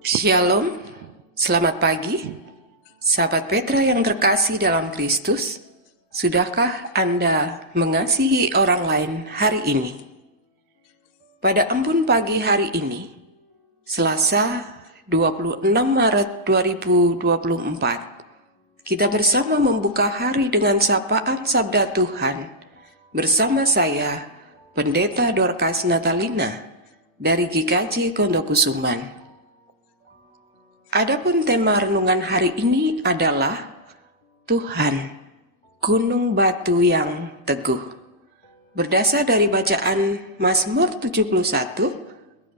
Shalom, selamat pagi, sahabat Petra yang terkasih dalam Kristus. Sudahkah Anda mengasihi orang lain hari ini? Pada embun pagi hari ini, Selasa 26 Maret 2024, kita bersama membuka hari dengan sapaan Sabda Tuhan bersama saya, Pendeta Dorcas Natalina dari GKJ Kondokusuman. Adapun tema renungan hari ini adalah Tuhan, gunung batu yang teguh. Berdasar dari bacaan Mazmur 71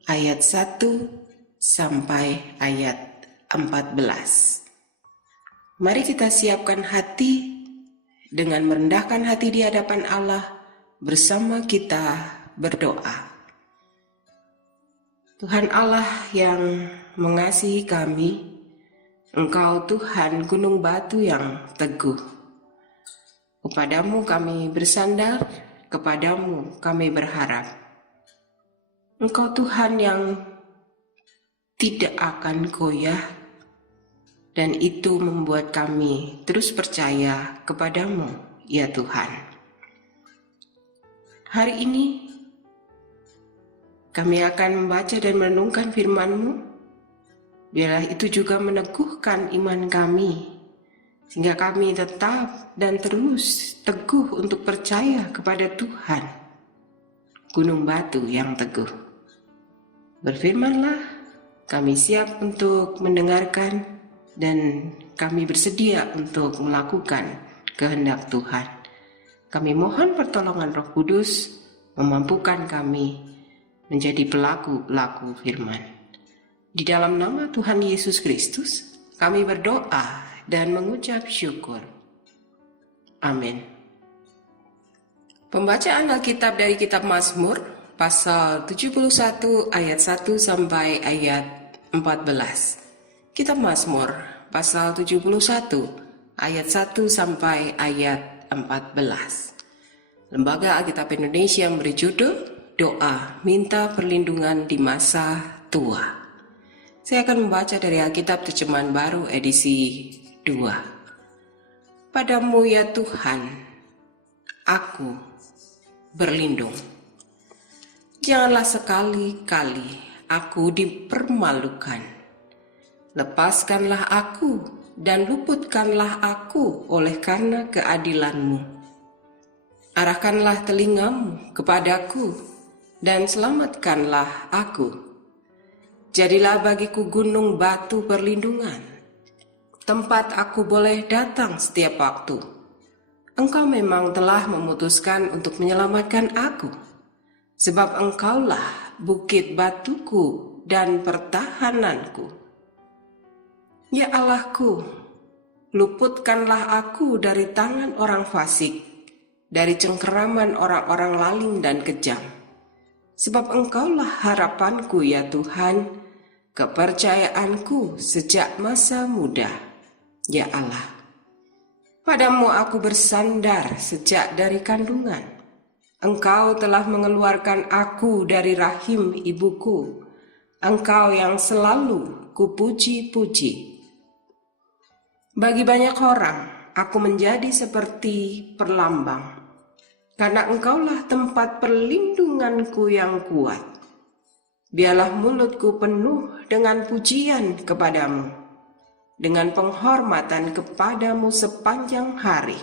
ayat 1 sampai ayat 14. Mari kita siapkan hati dengan merendahkan hati di hadapan Allah bersama kita berdoa. Tuhan Allah yang mengasihi kami, Engkau Tuhan gunung batu yang teguh. Kepadamu kami bersandar, kepadamu kami berharap. Engkau Tuhan yang tidak akan goyah, dan itu membuat kami terus percaya kepadamu, ya Tuhan. Hari ini kami akan membaca dan merenungkan firman-Mu. Biarlah itu juga meneguhkan iman kami, sehingga kami tetap dan terus teguh untuk percaya kepada Tuhan, gunung batu yang teguh. Berfirmanlah, kami siap untuk mendengarkan dan kami bersedia untuk melakukan kehendak Tuhan. Kami mohon pertolongan Roh Kudus memampukan kami menjadi pelaku-pelaku firman. Di dalam nama Tuhan Yesus Kristus, kami berdoa dan mengucap syukur. Amin. Pembacaan Alkitab dari kitab Mazmur, pasal 71 ayat 1 sampai ayat 14. Kitab Mazmur, pasal 71 ayat 1 sampai ayat 14. Lembaga Alkitab Indonesia yang berjudul Doa Minta Perlindungan di Masa Tua. Saya akan membaca dari Alkitab Terjemahan Baru edisi 2. Padamu ya Tuhan, aku berlindung. Janganlah sekali-kali aku dipermalukan. Lepaskanlah aku dan luputkanlah aku oleh karena keadilan-Mu. Arahkanlah telingamu kepadaku dan selamatkanlah aku. Jadilah bagiku gunung batu perlindungan, tempat aku boleh datang setiap waktu. Engkau memang telah memutuskan untuk menyelamatkan aku, sebab Engkaulah bukit batuku dan pertahananku. Ya Allahku, luputkanlah aku dari tangan orang fasik, dari cengkeraman orang-orang laling dan kejam. Sebab Engkaulah harapanku ya Tuhan, kepercayaanku sejak masa muda, ya Allah. Padamu aku bersandar sejak dari kandungan. Engkau telah mengeluarkan aku dari rahim ibuku. Engkau yang selalu kupuji-puji. Bagi banyak orang, aku menjadi seperti perlambang, karena Engkaulah tempat perlindunganku yang kuat. Biarlah mulutku penuh dengan pujian kepadamu, dengan penghormatan kepadamu sepanjang hari.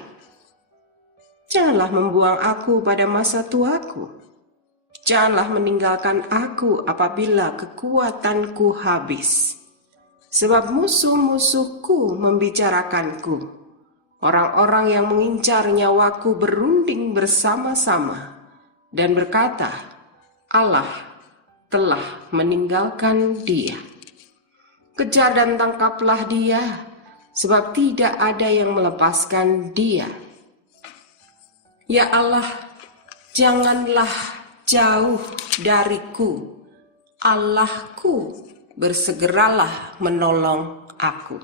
Janganlah membuang aku pada masa tuaku. Janganlah meninggalkan aku apabila kekuatanku habis. Sebab musuh-musuhku membicarakanku. Orang-orang yang mengincar nyawaku berunding bersama-sama dan berkata, Allah telah meninggalkan dia. Kejar dan tangkaplah dia, sebab tidak ada yang melepaskan dia. Ya Allah, janganlah jauh dariku. Allahku, bersegeralah menolong aku.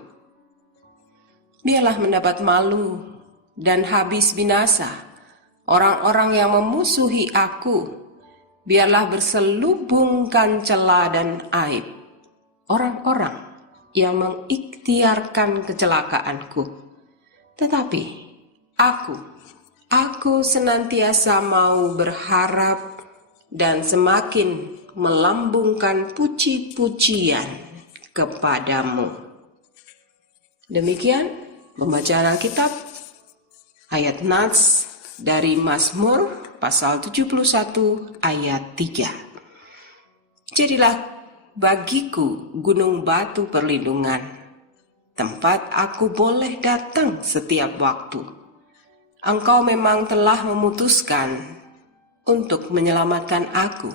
Biarlah mendapat malu dan habis binasa orang-orang yang memusuhi aku. Biarlah berselubungkan cela dan aib. orang-orang yang mengikhtiarkan kecelakaanku. Tetapi aku senantiasa mau berharap dan semakin melambungkan puji-pujian kepadamu. Demikian pembacaan Alkitab ayat nats dari Mazmur pasal 71 ayat 3. Jadilah bagiku gunung batu perlindungan, tempat aku boleh datang setiap waktu. Engkau memang telah memutuskan untuk menyelamatkan aku,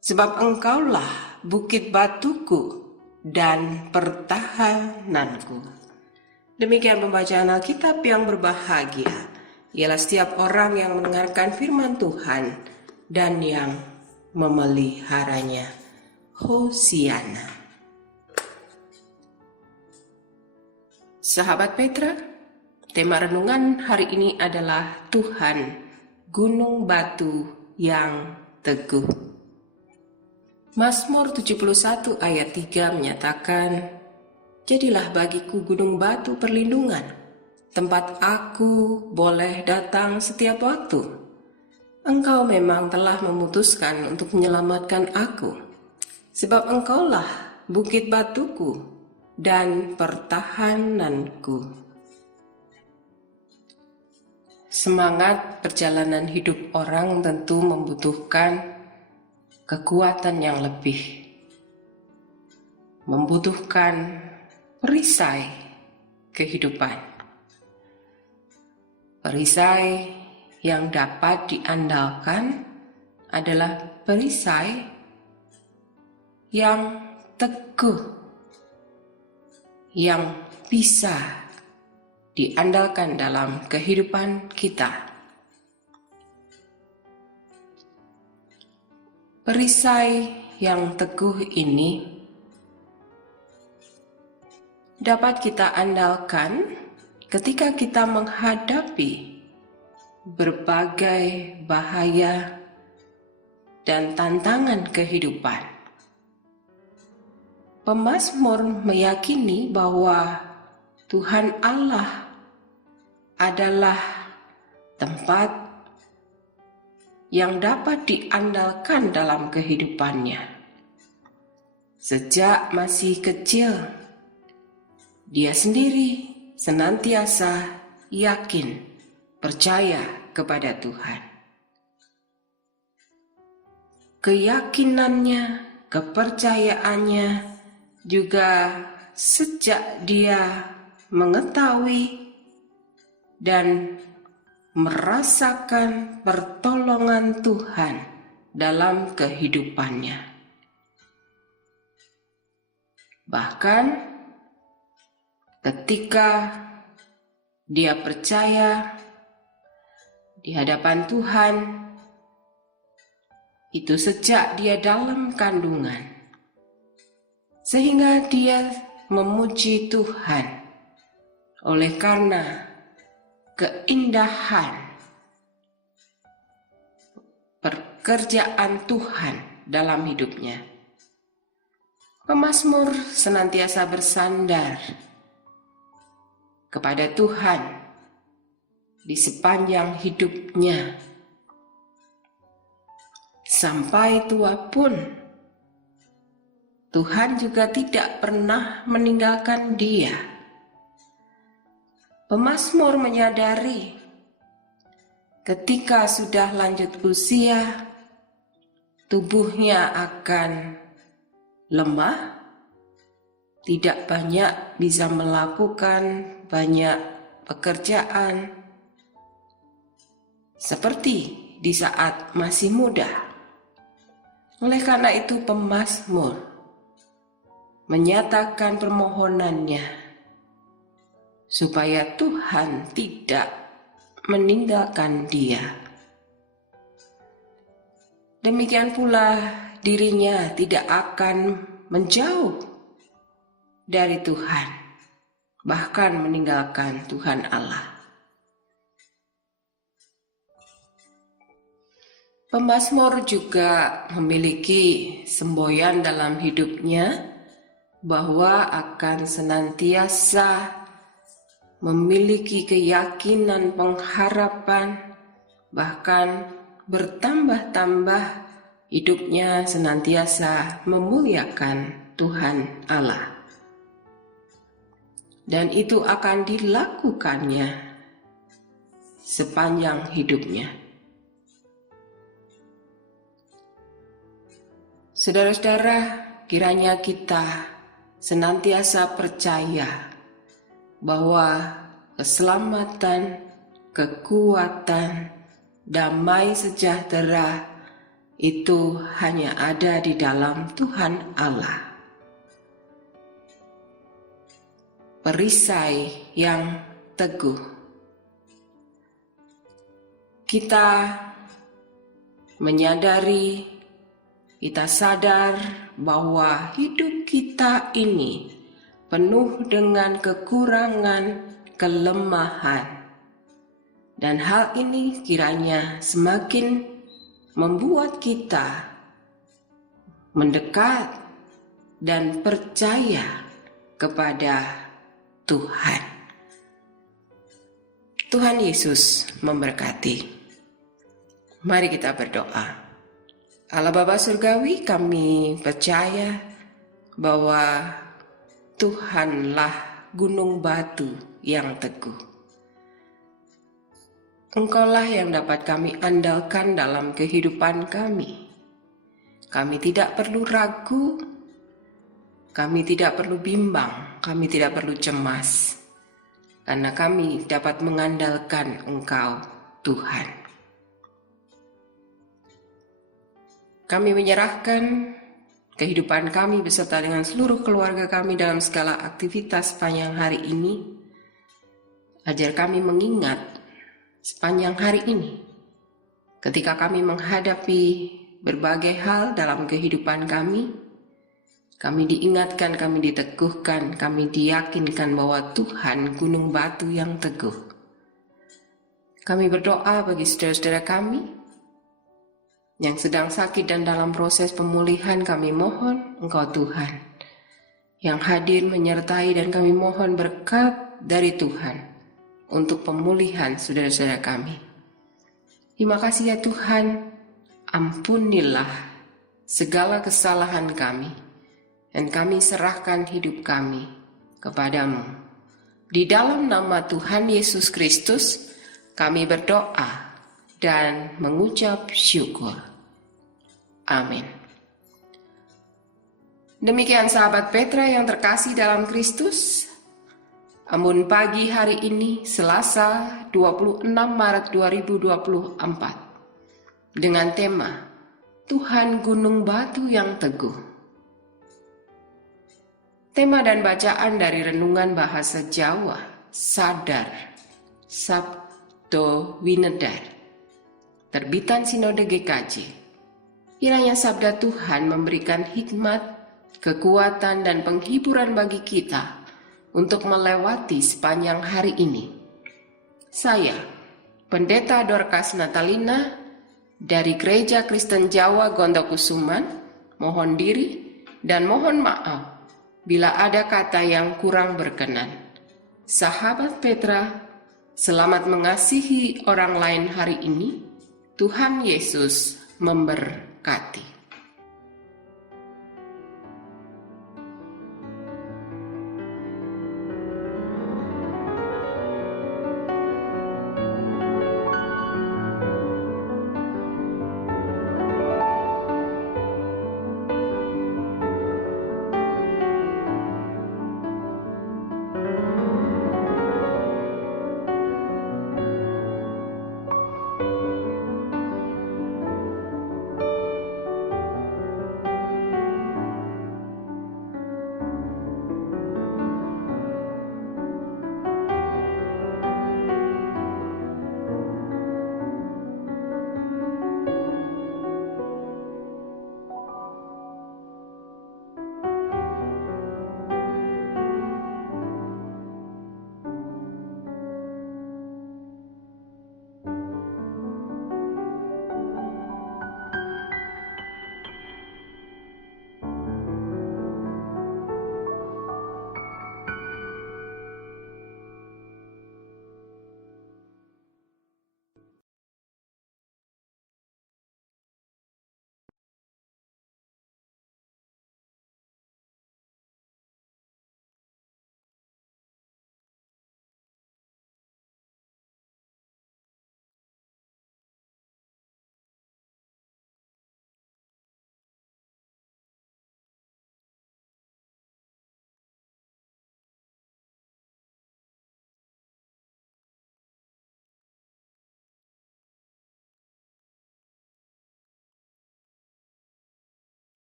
sebab engkaulah bukit batuku dan pertahananku. Demikian pembacaan Alkitab yang berbahagia ialah setiap orang yang mendengarkan firman Tuhan dan yang memeliharanya. Hosiana. Sahabat Petra, tema renungan hari ini adalah Tuhan, gunung batu yang teguh. Mazmur 71 ayat 3 menyatakan, jadilah bagiku gunung batu perlindungan, tempat aku boleh datang setiap waktu. Engkau memang telah memutuskan untuk menyelamatkan aku, sebab engkaulah bukit batuku dan pertahananku. Semangat perjalanan hidup orang tentu membutuhkan kekuatan yang lebih, membutuhkan perisai kehidupan. Perisai yang dapat diandalkan adalah perisai yang teguh, yang bisa diandalkan dalam kehidupan kita. Perisai yang teguh ini dapat kita andalkan ketika kita menghadapi berbagai bahaya dan tantangan kehidupan. Pemazmur meyakini bahwa Tuhan Allah adalah tempat yang dapat diandalkan dalam kehidupannya. Sejak masih kecil, dia sendiri senantiasa yakin, percaya kepada Tuhan. Keyakinannya, kepercayaannya juga sejak dia mengetahui dan merasakan pertolongan Tuhan dalam kehidupannya. Bahkan ketika dia percaya di hadapan Tuhan, itu sejak dia dalam kandungan, sehingga dia memuji Tuhan oleh karena keindahan pekerjaan Tuhan dalam hidupnya. Pemazmur senantiasa bersandar kepada Tuhan di sepanjang hidupnya. Sampai tua pun, Tuhan juga tidak pernah meninggalkan dia. Pemazmur menyadari ketika sudah lanjut usia, tubuhnya akan lemah, tidak banyak bisa melakukan banyak pekerjaan seperti di saat masih muda. Oleh karena itu pemazmur menyatakan permohonannya supaya Tuhan tidak meninggalkan dia. Demikian pula dirinya tidak akan menjauh dari Tuhan, bahkan meninggalkan Tuhan Allah. Pemazmur juga memiliki semboyan dalam hidupnya bahwa akan senantiasa memiliki keyakinan, pengharapan, bahkan bertambah-tambah hidupnya senantiasa memuliakan Tuhan Allah. Dan itu akan dilakukannya sepanjang hidupnya. Saudara-saudara, kiranya kita senantiasa percaya bahwa keselamatan, kekuatan, damai sejahtera itu hanya ada di dalam Tuhan Allah. Perisai yang teguh. Kita menyadari, kita sadar bahwa hidup kita ini penuh dengan kekurangan, kelemahan. Dan hal ini kiranya semakin membuat kita mendekat dan percaya kepada Tuhan. Tuhan Yesus memberkati. Mari kita berdoa. Allah Bapa Surgawi, kami percaya bahwa Tuhanlah gunung batu yang teguh. Engkaulah yang dapat kami andalkan dalam kehidupan kami. Kami tidak perlu ragu, kami tidak perlu bimbang, kami tidak perlu cemas, karena kami dapat mengandalkan Engkau, Tuhan. Kami menyerahkan kehidupan kami beserta dengan seluruh keluarga kami dalam segala aktivitas sepanjang hari ini, ajar kami mengingat sepanjang hari ini, ketika kami menghadapi berbagai hal dalam kehidupan kami diingatkan, kami diteguhkan, kami diyakinkan bahwa Tuhan gunung batu yang teguh. Kami berdoa bagi saudara-saudara kami yang sedang sakit dan dalam proses pemulihan. Kami mohon Engkau Tuhan yang hadir menyertai, dan kami mohon berkat dari Tuhan untuk pemulihan saudara-saudara kami. Terima kasih ya Tuhan, ampunilah segala kesalahan kami, dan kami serahkan hidup kami kepadamu. Di dalam nama Tuhan Yesus Kristus, kami berdoa dan mengucap syukur. Amin. Demikian sahabat Petra yang terkasih dalam Kristus, Ambon pagi hari ini, Selasa 26 Maret 2024, dengan tema Tuhan Gunung Batu yang Teguh. Tema dan bacaan dari renungan bahasa Jawa, Sadar, Sabdo Winedar, terbitan Sinode GKJ. Kiranya sabda Tuhan memberikan hikmat, kekuatan, dan penghiburan bagi kita untuk melewati sepanjang hari ini. Saya, Pendeta Dorcas Natalina dari Gereja Kristen Jawa Gondokusuman, mohon diri dan mohon maaf bila ada kata yang kurang berkenan. Sahabat Petra, selamat mengasihi orang lain hari ini. Tuhan Yesus memberkati.